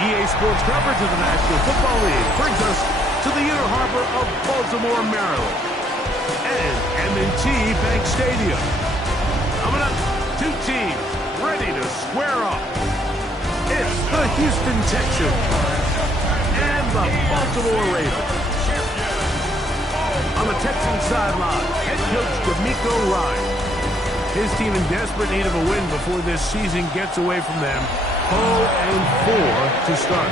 EA Sports coverage of the National Football League brings us to the Inner Harbor of Baltimore, Maryland, and M&T Bank Stadium. Coming up, two teams ready to square off. It's the Houston Texans and the Baltimore Ravens. On the Texans sideline, head coach D'Amico Ryan. His team in desperate need of a win before this season gets away from them. 0-4 to start.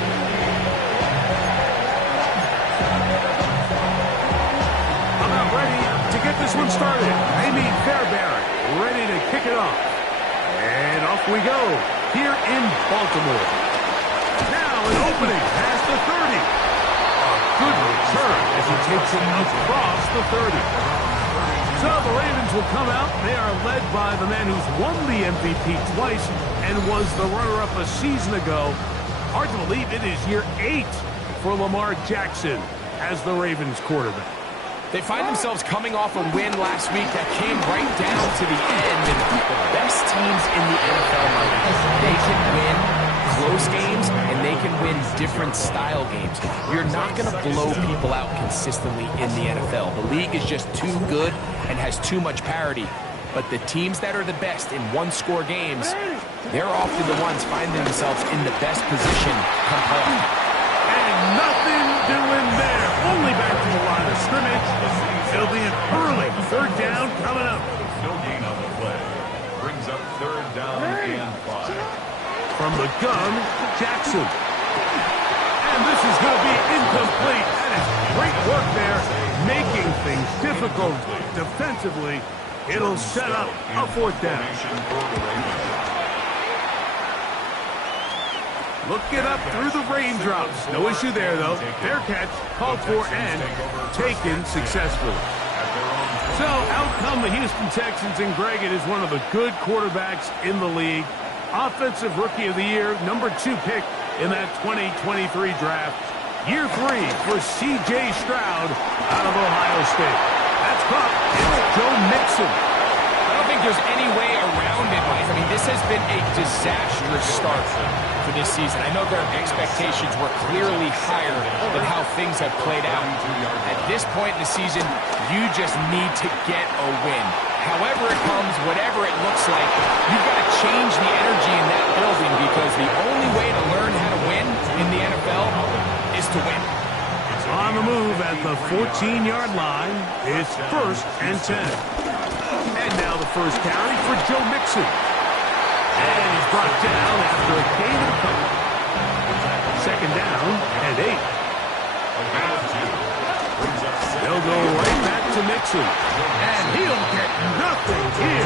About ready to get this one started. Amy Fairbairn ready to kick it off. And off we go here in Baltimore. Now an opening past the 30. A good return as he takes it across the 30. So the Ravens will come out. They are led by the man who's won the MVP twice and was the runner-up a season ago. Hard to believe it is year 8 for Lamar Jackson as the Ravens quarterback. They find themselves coming off a win last week that came right down to the end. And the best teams in the NFL, they can win close games and they can win different style games. You're not going to blow people out consistently in the NFL. The league is just too good and has too much parity. But the teams that are the best in one-score games, they're often the ones finding themselves in the best position come playoff. And nothing doing there. Only back to the line of scrimmage. It'll be an early third down coming up. No gain on the play. Brings up third down and 5. From the gun, Jackson. And this is going to be incomplete. That is great work there, making things difficult defensively. It'll set up a fourth down. Looking up through the raindrops. No issue there, though. Fair catch, called for, and taken successfully. So out come the Houston Texans, and Greg, it is one of the good quarterbacks in the league. Offensive Rookie of the Year, number 2 pick in that 2023 draft. Year 3 for C.J. Stroud out of Ohio State. That's caught. It's Joe Mixon. I don't think there's any way around it, Mike. I mean, this has been a disastrous start for this season. I know their expectations were clearly higher than how things have played out. At this point in the season, you just need to get a win. However it comes, whatever it looks like, you've got to change the energy in that building because the only way to learn how to win in the NFL is to win. On the move at the 14-yard line, it's 1st and 10. And now the first carry for Joe Mixon. And he's brought down after a gain of a couple. 2nd down and 8. They'll go right back to Mixon. And he'll get nothing here.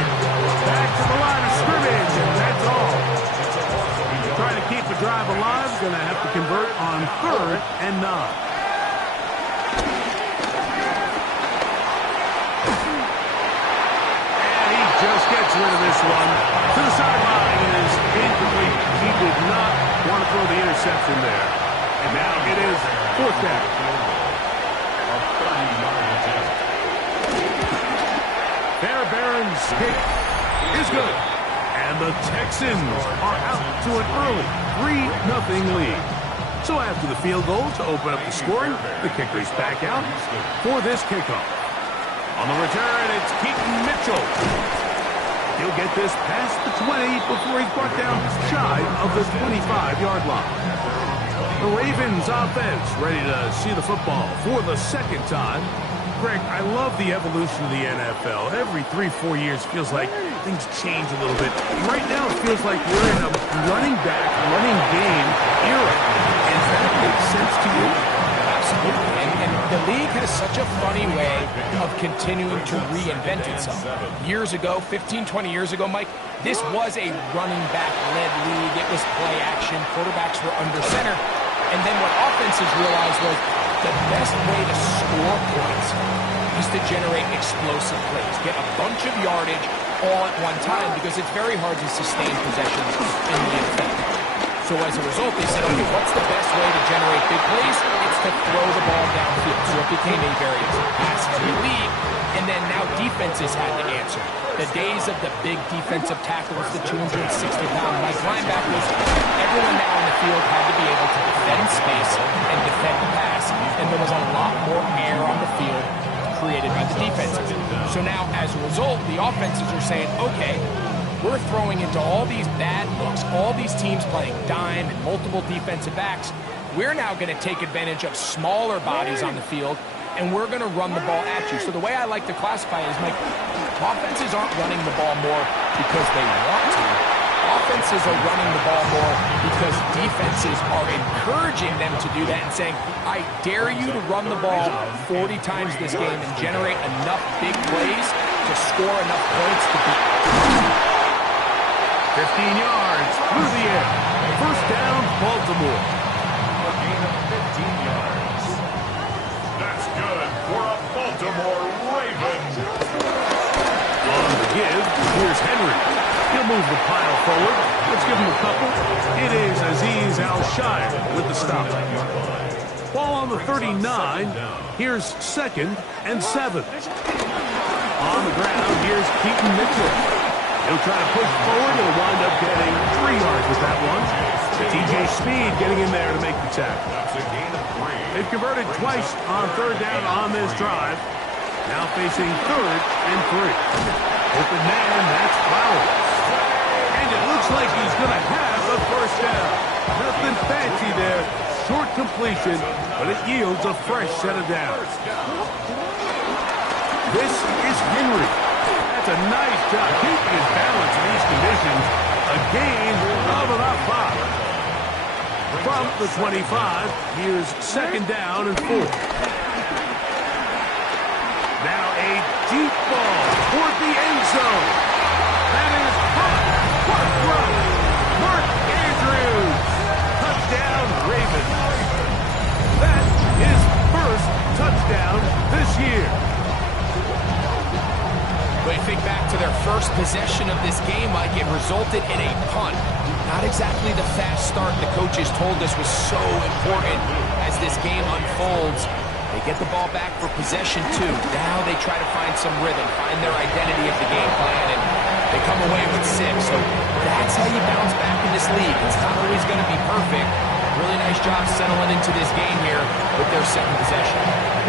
Back to the line of scrimmage, and that's all. Trying to keep the drive alive, going to have to convert on 3rd and 9. Just gets rid of this one to the sideline. It is incomplete. He did not want to throw the interception there. And now it is 4th down. Fairbairn's kick is good. And the Texans are out to an early 3-0 lead. So after the field goal to open up the scoring, the kicker's back out for this kickoff. On the return, it's Keaton Mitchell. He'll get this past the 20 before he's brought down shy of the 25-yard line. The Ravens offense ready to see the football for the 2nd time. Greg, I love the evolution of the NFL. Every 3-4 years feels like things change a little bit. Right now it feels like we're in a running back, running game era. Does that make sense to you? Absolutely. And the league has such a funny way of continuing to reinvent itself. Years ago, 15, 20 years ago, Mike, this was a running back-led league. It was play action. Quarterbacks were under center. And then what offenses realized was the best way to score points is to generate explosive plays. Get a bunch of yardage all at one time because it's very hard to sustain possessions in the NFL. So as a result, they said, okay, what's the best way to generate big plays? It's to throw the ball downfield. So it became a very pass-heavy league. And then now defenses had to answer. The days of the big defensive tackles, the 260-pound Mike linebackers, everyone now in the field had to be able to defend space and defend the pass. And there was a lot more air on the field created by the defenses. So now, as a result, the offenses are saying, okay, we're throwing into all these bad looks, all these teams playing dime and multiple defensive backs. We're now going to take advantage of smaller bodies on the field, and we're going to run the ball at you. So the way I like to classify it is, Mike, offenses aren't running the ball more because they want to. Offenses are running the ball more because defenses are encouraging them to do that and saying, I dare you to run the ball 40 times this game and generate enough big plays to score enough points to beat. 15 yards through the air. First down, Baltimore. A gain of 15 yards. That's good for a Baltimore Raven. On the give, here's Henry. He'll move the pile forward. Let's give him a couple. It is Azeez Al-Shire with the stop. Ball on the 39. Here's 2nd and 7. On the ground, here's Keaton Mitchell. He'll try to push forward. He'll wind up getting 3 yards with that one. TJ Speed getting in there to make the tackle. That's a gain of 3. They've converted twice on 3rd down on this drive. Now facing 3rd and 3. Open man, that's Flowers. And it looks like he's going to have a first down. Nothing fancy there. Short completion, but it yields a fresh set of downs. This is Henry. That's a nice job keeping his balance in these conditions. A gain of about 5. From the 25, here's 2nd down and 4. Now a deep ball toward the end zone. That is caught. What a throw. Mark Andrews. Touchdown, Ravens. That is first touchdown this year. But think back to their first possession of this game, Mike, it resulted in a punt. Not exactly the fast start the coaches told us was so important as this game unfolds. They get the ball back for possession 2. Now they try to find some rhythm, find their identity of the game plan, and they come away with 6. So that's how you bounce back in this league. It's not always going to be perfect. Really nice job settling into this game here with their 2nd possession.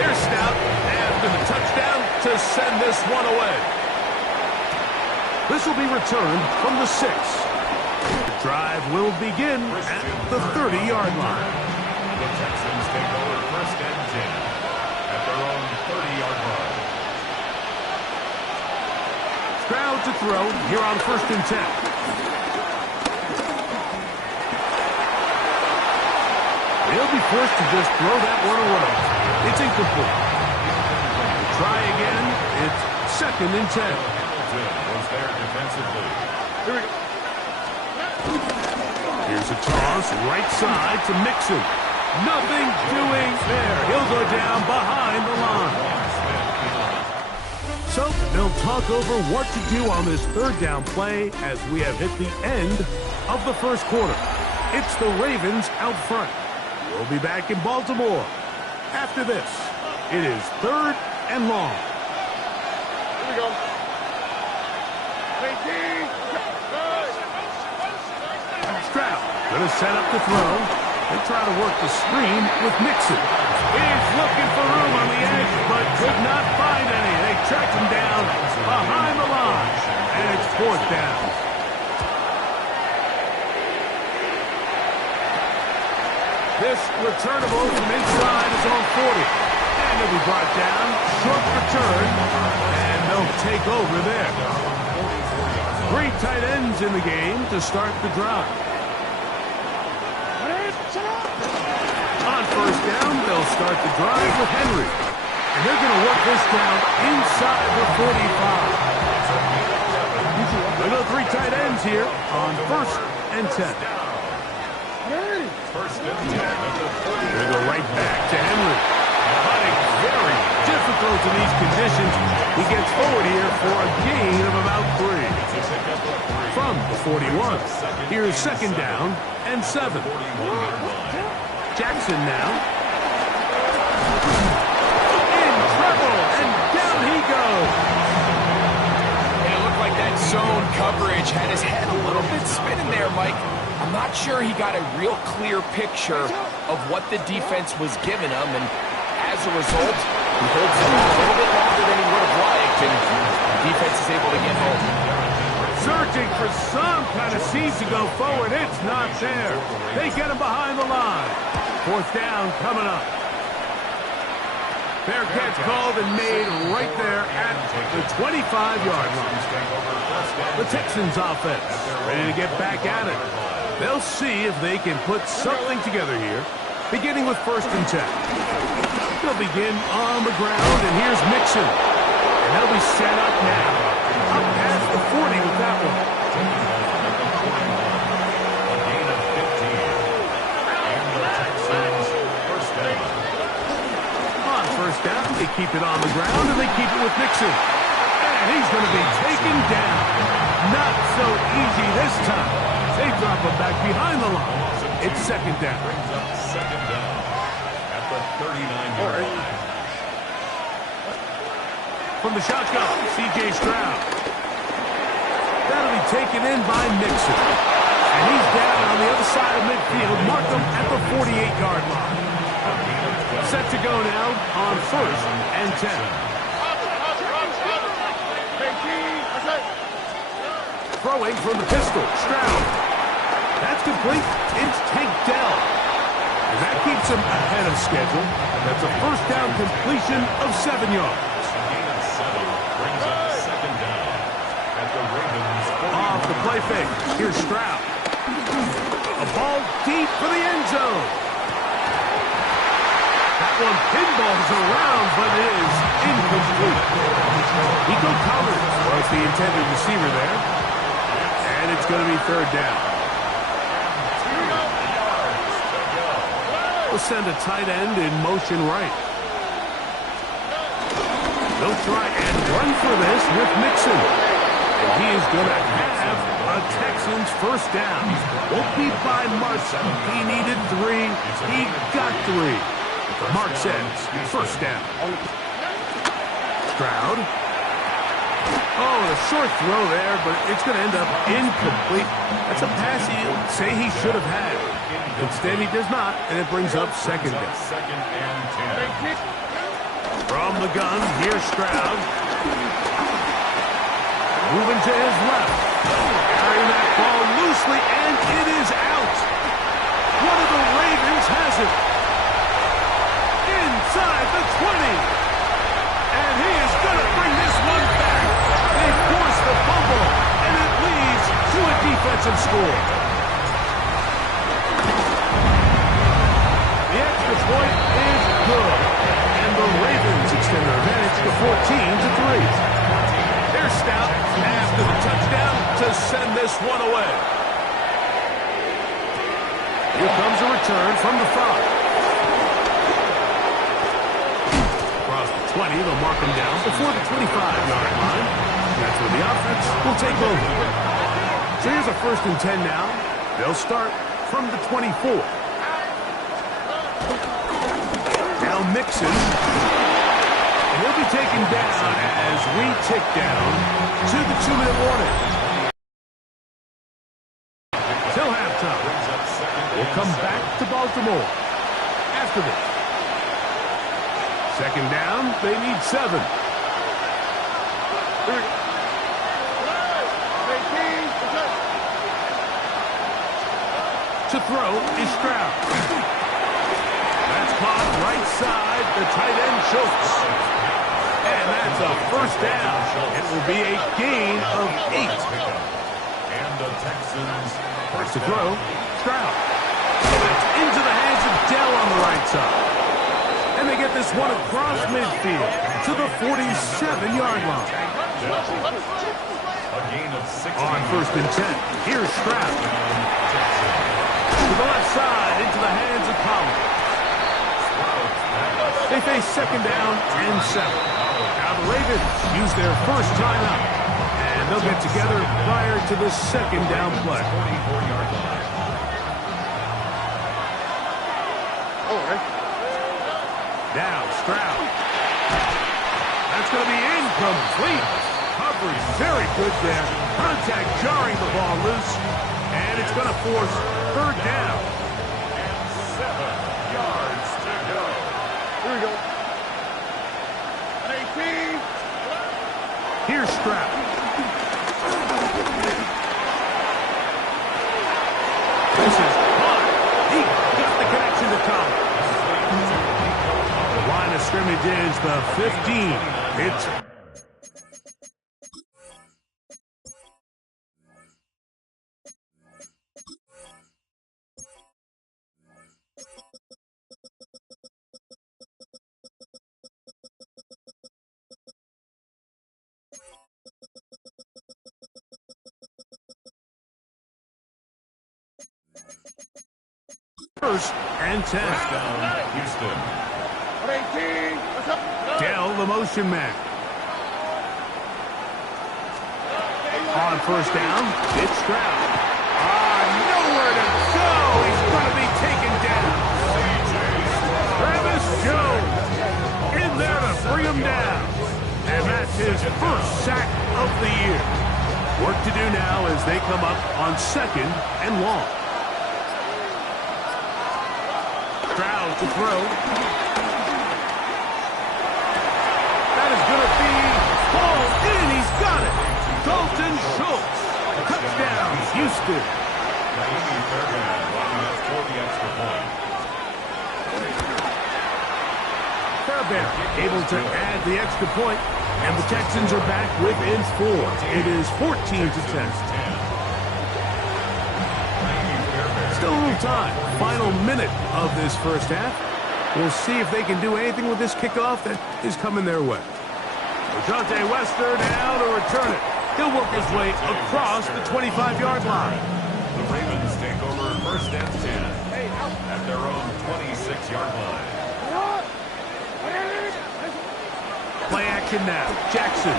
Here's Stout after the touchdown to send this one away. This will be returned from the 6. The drive will begin at the 30-yard line. The Texans take over 1st and 10 at their own 30-yard line. Stroud to throw here on 1st and 10. He'll be forced to just throw that one away. It's incomplete. Try again. It's 2nd and 10. Was there defensively. Here we go. Here's a toss, right side to Mixon. Nothing doing there. He'll go down behind the line. So they'll talk over what to do on this 3rd down play as we have hit the end of the 1st quarter. It's the Ravens out front. We'll be back in Baltimore. After this, it is 3rd and long. Here we go. Stroud going to set up the throw. They try to work the screen with Mixon. He's looking for room on the edge, but could not find any. They tracked him down behind the line, and it's 4th down. This returnable from inside his own 40. And he'll be brought down. Short return, and they'll take over there. 3 tight ends in the game to start the drive. On 1st down, they'll start the drive with Henry. And they're going to work this down inside the 45. They'll go 3 tight ends here on 1st and 10. 1st and 10 at the 40. They go right back to Henry. Hunting very difficult in these conditions. He gets forward here for a gain of about 3. From the 41. Here's 2nd down and 7. Jackson now. In trouble, and down he goes. coverage had his head a little bit spinning there, Mike. I'm not sure he got a real clear picture of what the defense was giving him, and as a result, he holds the ball a little bit longer than he would have liked, and the defense is able to get home. Searching for some kind of seed to go forward. It's not there. They get him behind the line. Fourth down coming up. Fair catch called and made right there at the 25-yard line. The Texans offense ready to get back at it. They'll see if they can put something together here, beginning with 1st and 10. They'll begin on the ground, and here's Mixon. And they'll be set up now. Up past the 40 with that one. A gain of 15. And the Texans first down. On 1st down, they keep it on the ground, and they keep it with Mixon. And he's going to be taken down. Not so easy this time. They drop him back behind the line. It's 2nd down. Brings up 2nd down at the 39-yard line. From the shotgun, C.J. Stroud. That'll be taken in by Mixon. And he's down on the other side of midfield. Mark him at the 48-yard line. Set to go now on 1st and 10. Throwing from the pistol, Stroud. That's complete. It's Tank Dell. And that keeps him ahead of schedule. That's a 1st down completion of 7 yards. Brings up 2nd down at the Ravens. Off the play fake. Here's Stroud. A ball deep for the end zone. That one pinballs around, but it is incomplete. Nico Collins was the intended receiver there. And it's going to be 3rd down. We'll send a tight end in motion right. They'll try and run for this with Mixon. And he is going to have a Texans 1st down. Won't be by much. He needed 3. He got 3. Mark says 1st down. Stroud. Oh, a short throw there, but it's going to end up incomplete. That's a pass he'll say he should have had. Instead, he does not, and it brings up 2nd down. 2nd and 10. From the gun, here's Stroud. Moving to his left. Carrying that ball loosely, and it is out. One of the Ravens has it. Inside the 20. And he is going to bring this one back. They force the fumble, and it leads to a defensive score. The extra point is good. And the Ravens extend their advantage to 14-3. There's Stout after the touchdown to send this one away. Here comes a return from the 5. Across the 20, they'll mark him down before the 25-yard line. That's where the offense will take over. So here's a 1st and 10 now. They'll start from the 24. Now Mixon, and he'll be taken down as we tick down to the 2-minute warning. Till halftime. We'll come back to Baltimore after this. 2nd down, they need 7. To throw is Stroud. That's caught right side. The tight end chokes. And that's a 1st down. It will be a gain of 8. And the Texans First to throw, Stroud. That's into the hands of Dell on the right side. And they get this one across midfield to the 47-yard line. a gain of 6. On 1st and 10, here's Stroud. To the left side, into the hands of Collins. They face 2nd down and 7. Now the Ravens use their 1st timeout. And they'll get together prior to the 2nd down play. 44-yard line. Now Stroud. That's going to be incomplete. coverage, very good there. Contact jarring the ball loose, and it's going to force third down. And 7 yards to go. Here we go. 18. Here's Stroud. This is hot. He got the connection to come. The line of scrimmage is the 15. It's first and 10. Touchdown, Houston. 18. What's up? Dell, the motion man. On first down, it's Stroud. Nowhere to go. He's going to be taken down. Travis Jones in there to bring him down. And that's his first sack of the year. Work to do now as they come up on second and long. Stroud to throw. That is going to be hauled in. He's got it. Dalton Schultz. Touchdown, Houston. Naomi Fairbairn lining up for the extra point. Fairbairn able to add the extra point, and the Texans are back within 4. It is 14 to 10. Still a little time. Final minute of this first half. We'll see if they can do anything with this kickoff that is coming their way. Jonte Wester now to return it. He'll work his way across the 25-yard line. The Ravens take over first and 10 at their own 26-yard line. Play action now. Jackson.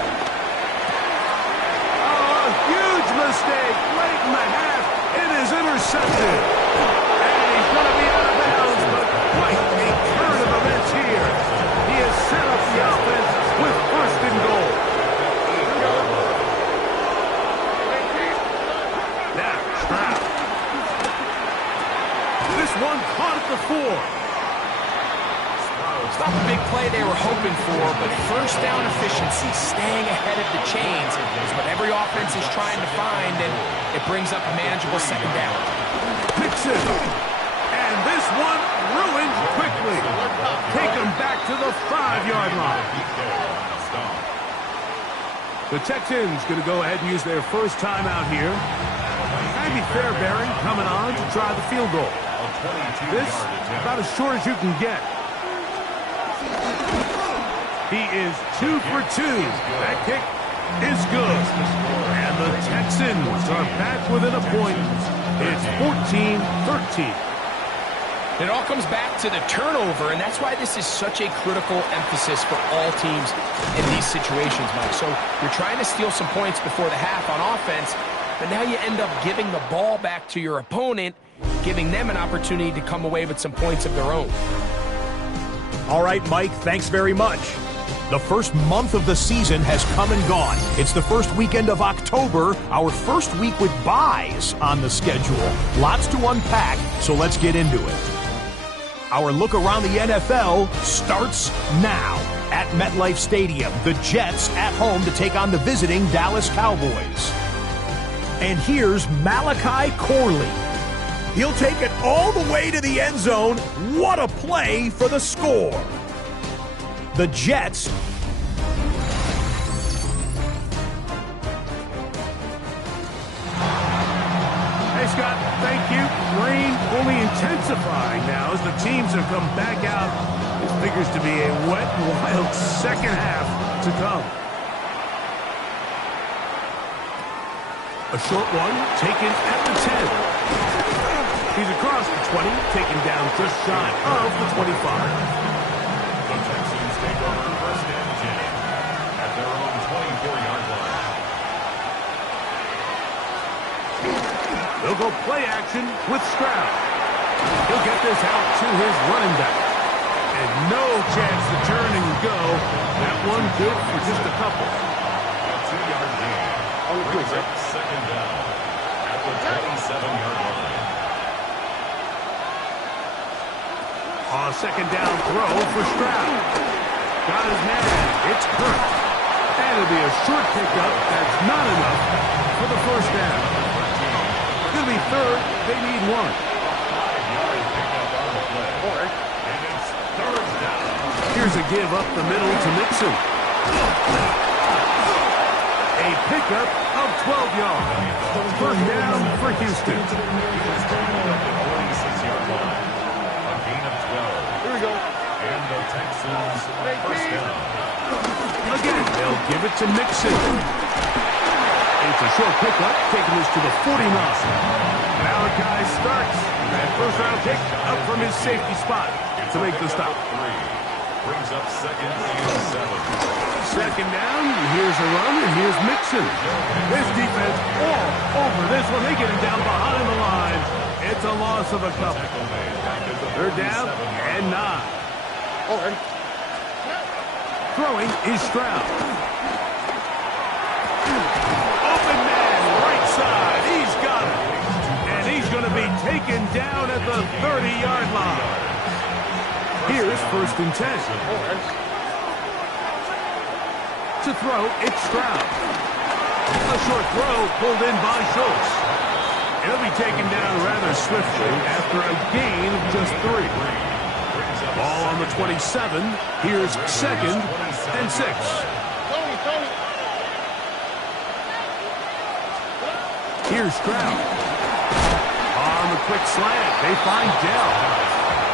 Oh, a huge mistake late in the half. It is intercepted. And he's going to be out of bounds, but quite a turn of events here. He has set up the offense with first and goal. Now, Stroud. This one caught at the 4. It's not the big play they were hoping for, but first down efficiency, staying ahead of the chains, is what every offense is trying to find, and it brings up a manageable second down. Picks it. And this one ruined quickly. Take him back to the 5-yard line. The Texans going to go ahead and use their first timeout here. Maybe Fairbairn coming on to try the field goal. This about as short as you can get. He is 2 for 2. That kick is good. And the Texans are back within a point. It's 14-13. It all comes back to the turnover, and that's why this is such a critical emphasis for all teams in these situations, Mike. So you're trying to steal some points before the half on offense, but now you end up giving the ball back to your opponent, giving them an opportunity to come away with some points of their own. All right, Mike, thanks very much. The first month of the season has come and gone. It's the first weekend of October, our first week with byes on the schedule. Lots to unpack, so let's get into it. Our look around the NFL starts now. At MetLife Stadium, the Jets at home to take on the visiting Dallas Cowboys. And here's Malachi Corley. He'll take it all the way to the end zone. What a play for the score. The Jets. Hey, Scott, thank you. Rain only intensifying now as the teams have come back out. It figures to be a wet, wild second half to come. A short one taken at the 10. He's across the 20, taken down just shy of the 25. The Texans take over first and 10 at their own 24-yard line. They'll go play action with Stroud. He'll get this out to his running back. And no chance to turn and go. That one good for just a couple. A 2-yard Now a second down throw for Stroud. Got his man. It's Kirk. And it'll be a short pickup. That's not enough for the first down. It'll be third. They need one. Here's a give up the middle to Mixon. A pickup of 12 yards. First down for Houston. Here we go. And the Texans first down. Again, they'll give it to Mixon. It's a short pickup, taking this to the 49. Malachi starts. That first round pick up from his safety spot to make the stop. Brings up second and 7. Second down, here's a run, and here's Mixon. This defense all over this one. They get him down behind the line. It's a loss of a couple. They're down and 9. All right. Throwing is Stroud. Open man, right side. He's got it. And he's going to be taken down at the 30-yard line. Here's first and 10. To throw, it's Stroud. A short throw pulled in by Schultz. He'll be taken down rather swiftly after a gain of just 3. Ball on the 27. Here's second and 6. Here's Stroud. On the quick slant, they find Dell.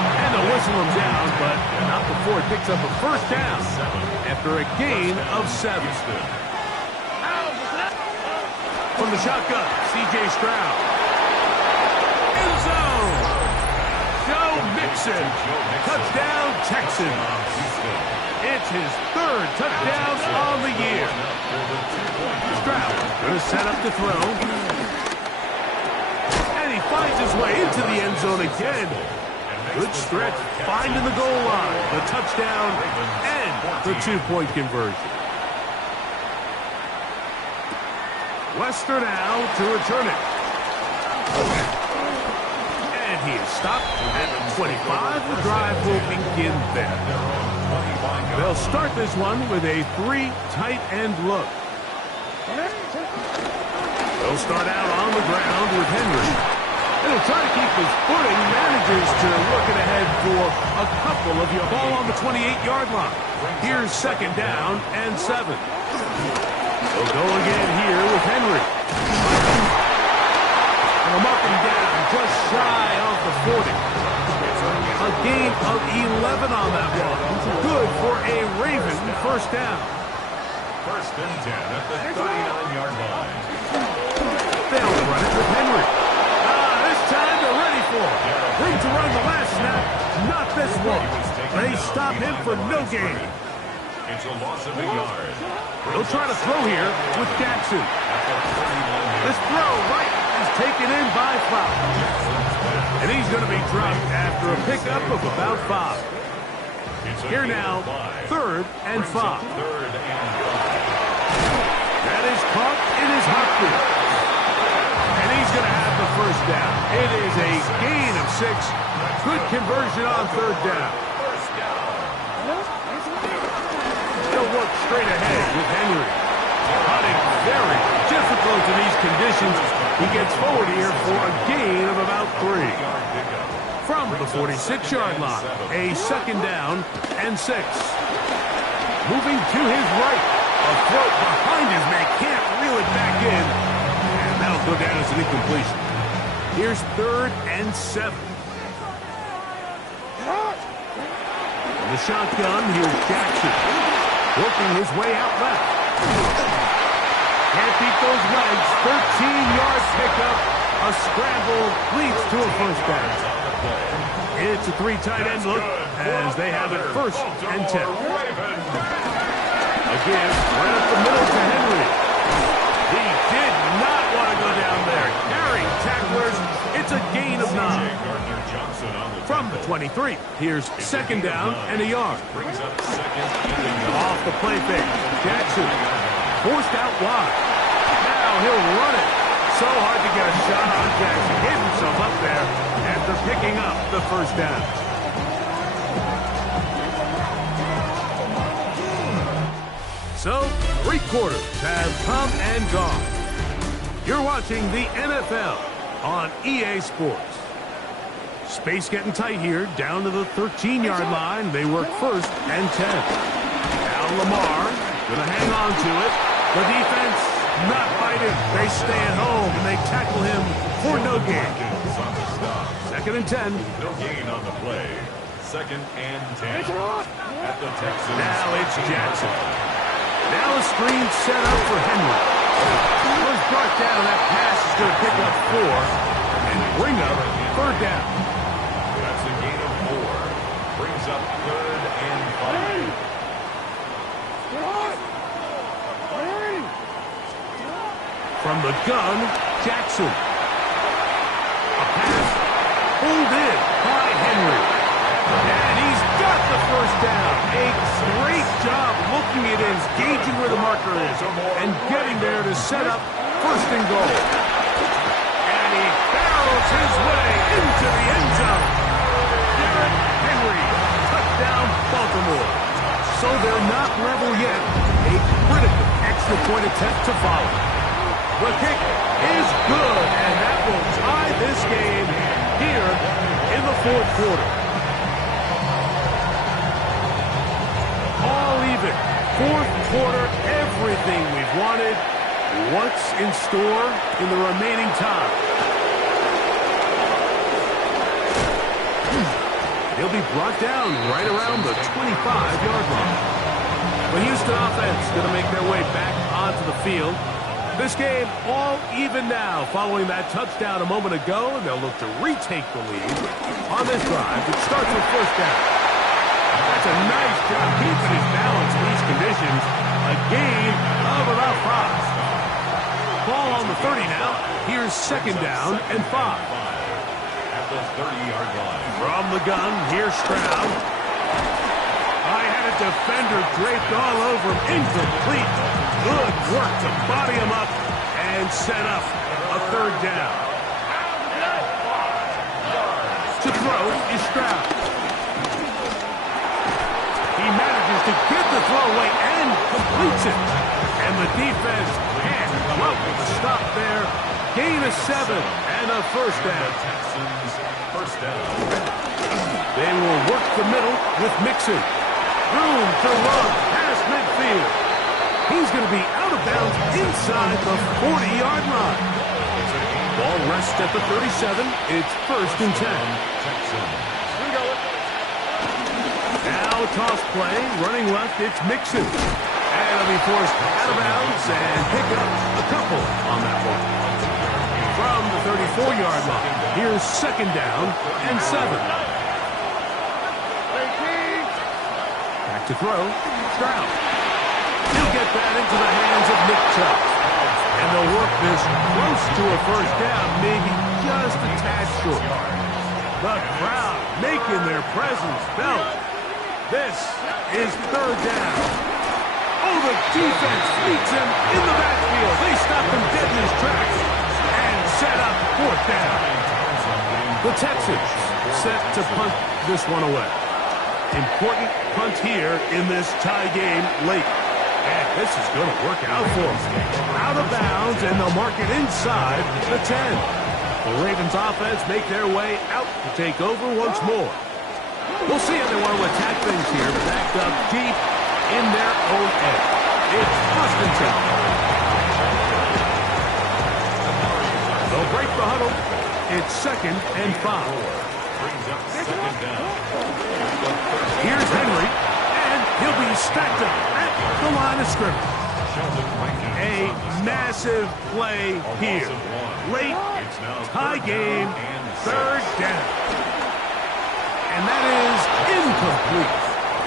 And they'll whistle him down, but not before he picks up a first down after a gain of 7. From the shotgun, C.J. Stroud. End zone. Joe Mixon. Touchdown, Texans. It's his 3rd touchdown on the year. Stroud going to set up to throw. And he finds his way into the end zone again. Good stretch, finding the goal line, the touchdown, and the 2-point conversion. Wester now to return it. And he is stopped at the 25. The drive will begin there. They'll start this one with a 3 tight end look. They'll start out on the ground with Henry. He'll try to keep his footing, manages to work it ahead for a couple of yards. Ball on the 28-yard line. Here's second down and 7. They'll go again here with Henry. And they'll mark him down just shy of the 40. A gain of 11 on that one. Good for a Raven first down. First and 10 at the 39-yard line. They'll run it with Henry. Time they're ready for it. Room to run the last snap, not this one. They stop him for no gain. It's a loss of a yard. They'll try to throw here with Jackson. This throw right is taken in by Flowers. And he's going to be dropped after a pickup of about 5. Here now, 3rd and 5. That is caught in his hot field. He's going to have the first down. It is a gain of 6. Good conversion on 3rd down. They'll work straight ahead with Henry. Hunting very difficult in these conditions. He gets forward here for a gain of about 3. From the 46-yard line, a second down and 6. Moving to his right. A throw behind his man. Can't reel it back in. That'll go down as an incompletion. Here's 3rd and 7. In the shotgun, here's Jackson. Working his way out left. Can't beat those legs. 13-yard pickup. A scramble leads to a first down. It's a 3 tight end look as they have it 1st and 10. Again, right up the middle to Henry. He did not want to go down there. Carrying tacklers. It's a gain of 9. From the 23, here's second down and a yard. Off the play fake. Jackson forced out wide. Now he'll run it. So hard to get a shot on Jackson. Gave himself up there after picking up the first down. So, 3 quarters have come and gone. You're watching the NFL on EA Sports. Space getting tight here, down to the 13-yard line. They work first and 10. Now Lamar gonna hang on to it. The defense not fighting. They stay at home and they tackle him for no gain. Second and 10. No gain on the play. Second and 10. At the Texans. Now it's Jackson. Now a screen set up for Henry. Was brought down. That pass is going to pick up 4 and bring up third down. That's a gain of 4. Brings up third and 5. From the gun, Jackson. A pass pulled in by Henry. And he's got the first down. A great job looking at him, gauging where the marker is, and getting there to set up first and goal. And he barrels his way into the end zone. Derrick Henry, touchdown Baltimore. So they're not level yet. A critical extra point attempt to follow. The kick is good, and that will tie this game here in the fourth quarter. All even. Fourth quarter, everything we've wanted. What's in store in the remaining time? He'll be brought down right around the 25-yard line. The Houston offense going to make their way back onto the field. This game all even now following that touchdown a moment ago, and they'll look to retake the lead on this drive that starts with first down. That's a nice job keeping his balance in these conditions. A gain of about 5. Ball on the 30 now. Here's second down and 5. At the 30-yard line. From the gun, here's Stroud. I had a defender draped all over him. Incomplete. Good work to body him up and set up a third down. To throw is Stroud. He manages to get the throw away and completes it. And the defense can't come up with a stop there. Gain of 7 and a first down. Texans first down. They will work the middle with Mixon. Room to run past midfield. He's going to be out of bounds inside the 40-yard line. Ball rests at the 37. It's first and 10. Now a toss play. Running left, it's Mixon. And he'll be forced out of bounds and pick up a couple on that one. From the 34-yard line, here's second down and 7. Back to throw. Stroud. He'll get that into the hands of Nick Chubb. And they'll work this close to a first down, maybe just a tad short. The crowd making their presence felt. This is third down. Oh, the defense meets him in the backfield. They stop him dead in his tracks and set up fourth down. The Texans set to punt this one away. Important punt here in this tie game late. And this is going to work out for them. Out of bounds, and they'll mark it inside the 10. The Ravens offense make their way out to take over once more. We'll see how they want to attack things here, backed up deep in their own end. It's first and 10. They'll break the huddle. It's second and 5. Here's Henry, and he'll be stacked up at the line of scrimmage. A massive play here. Late, tie game, third down. And that is incomplete.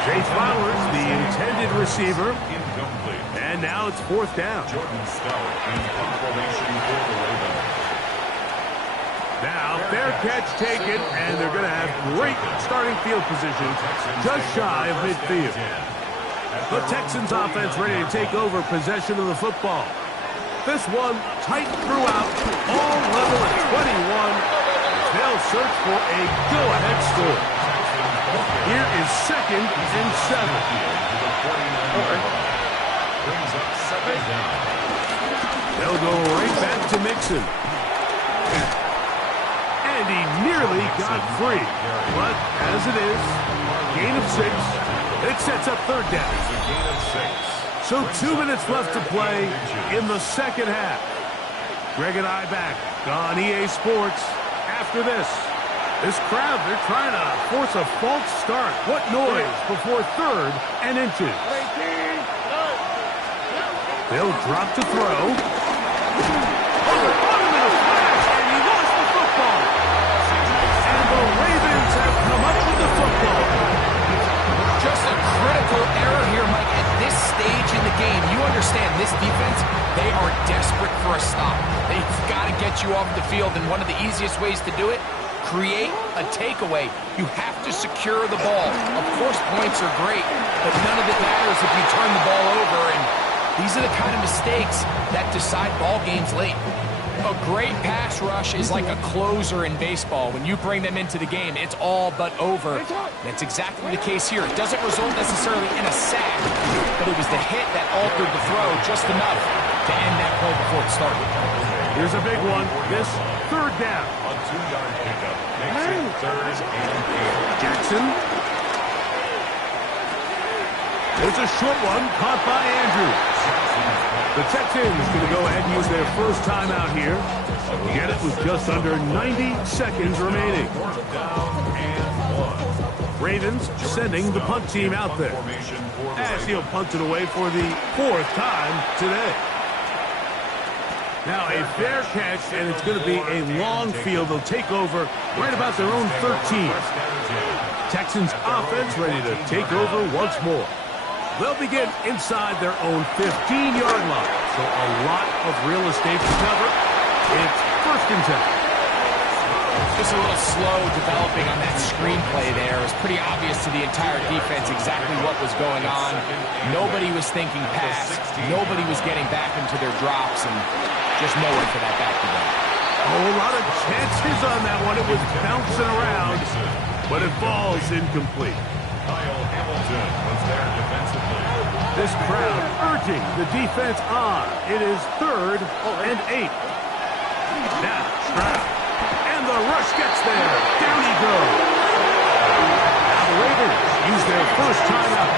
Jay Flowers, the intended receiver. And now it's fourth down. Now, fair catch taken, and they're going to have great starting field position just shy of midfield. The Texans offense ready to take over possession of the football. This one tight throughout, all level at 21. They'll search for a go-ahead score. Here is second and 7. brings up second down. They'll go right back to Mixon. And he nearly got free. But as it is, gain of 6. It sets up third down. It's a gain of 6. So 2 minutes left to play in the second half. Greg and I back on EA Sports after this. This crowd, they're trying to force a false start. What noise before third and inches. They'll drop to throw. Oh, caught him in a flash, and he lost the football. And the Ravens have come up with the football. Just a critical error here, Mike. At this stage in the game, you understand this defense, they are desperate for a stop. They've got to get you off the field, and one of the easiest ways to do it, create a takeaway. You have to secure the ball. Of course, points are great, but none of it matters if you turn the ball over, and these are the kind of mistakes that decide ball games late. A great pass rush is like a closer in baseball. When you bring them into the game, it's all but over. That's exactly the case here. It doesn't result necessarily in a sack, but it was the hit that altered the throw just enough to end that play before it started. Here's a big one. This third down. A 2-yard pickup makes it third and 8. Jackson. It's a short one caught by Andrews. The Texans going to go ahead and use their first timeout here. Get it with just under 90 seconds remaining. Ravens sending the punt team out there. As he'll punt it away for the 4th time today. Now a fair catch, and it's going to be a long field. They'll take over right about their own 13. Texans offense ready to take over once more. They'll begin inside their own 15-yard line. So a lot of real estate to cover. It's 1st and 10. Just a little slow developing on that screenplay there. It was pretty obvious to the entire defense exactly what was going on. Nobody was thinking pass. Nobody was getting back into their drops, and just nowhere for that back to go. Oh, a lot of chances on that one. It was bouncing around, but it falls incomplete. Kyle Hamilton was there defensively. This crowd urging the defense on. It is 3rd and 8. Now Stroud. And the rush gets there. Down he goes. Now the Ravens use their first timeout.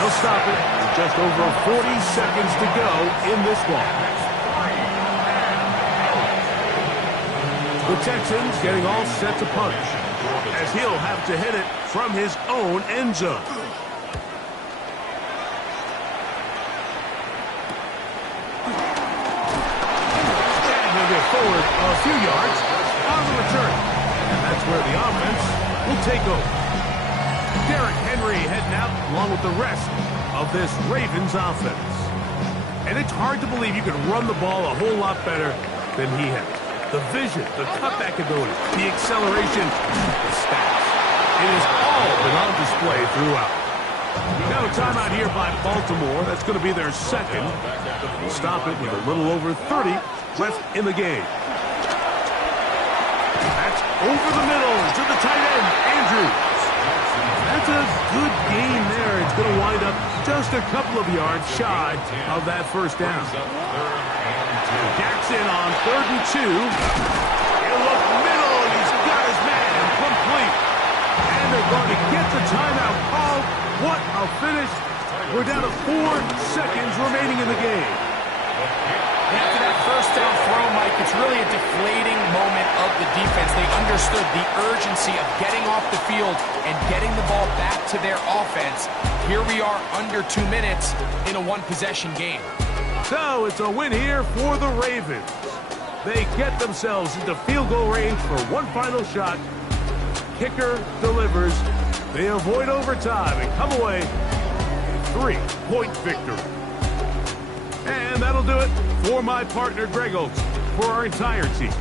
They'll stop it with just over 40 seconds to go in this one. The Texans getting all set to punch, as he'll have to hit it from his own end zone. And he'll get forward a few yards on the return. And that's where the offense will take over. Derrick Henry heading out along with the rest of this Ravens offense. And it's hard to believe you can run the ball a whole lot better than he has. The vision, the cutback ability, the acceleration, the stats. It has all been on display throughout. Now a timeout here by Baltimore. That's going to be their 2nd. We'll stop it with a little over 30 left in the game. That's over the middle to the tight end, Andrews. That's a good gain there. It's going to wind up just a couple of yards shy of that first down. Jackson on 3rd and 2. He'll look middle, and he's got his man complete. And they're going to get the timeout called. What a finish. We're down to 4 seconds remaining in the game. After that first down throw, Mike, it's really a deflating moment of the defense. They understood the urgency of getting off the field and getting the ball back to their offense. Here we are under 2 minutes in a one-possession game. So it's a win here for the Ravens. They get themselves into field goal range for one final shot. Kicker delivers. They avoid overtime and come away 3-point victory. And that'll do it for my partner Greg Oaks, for our entire team.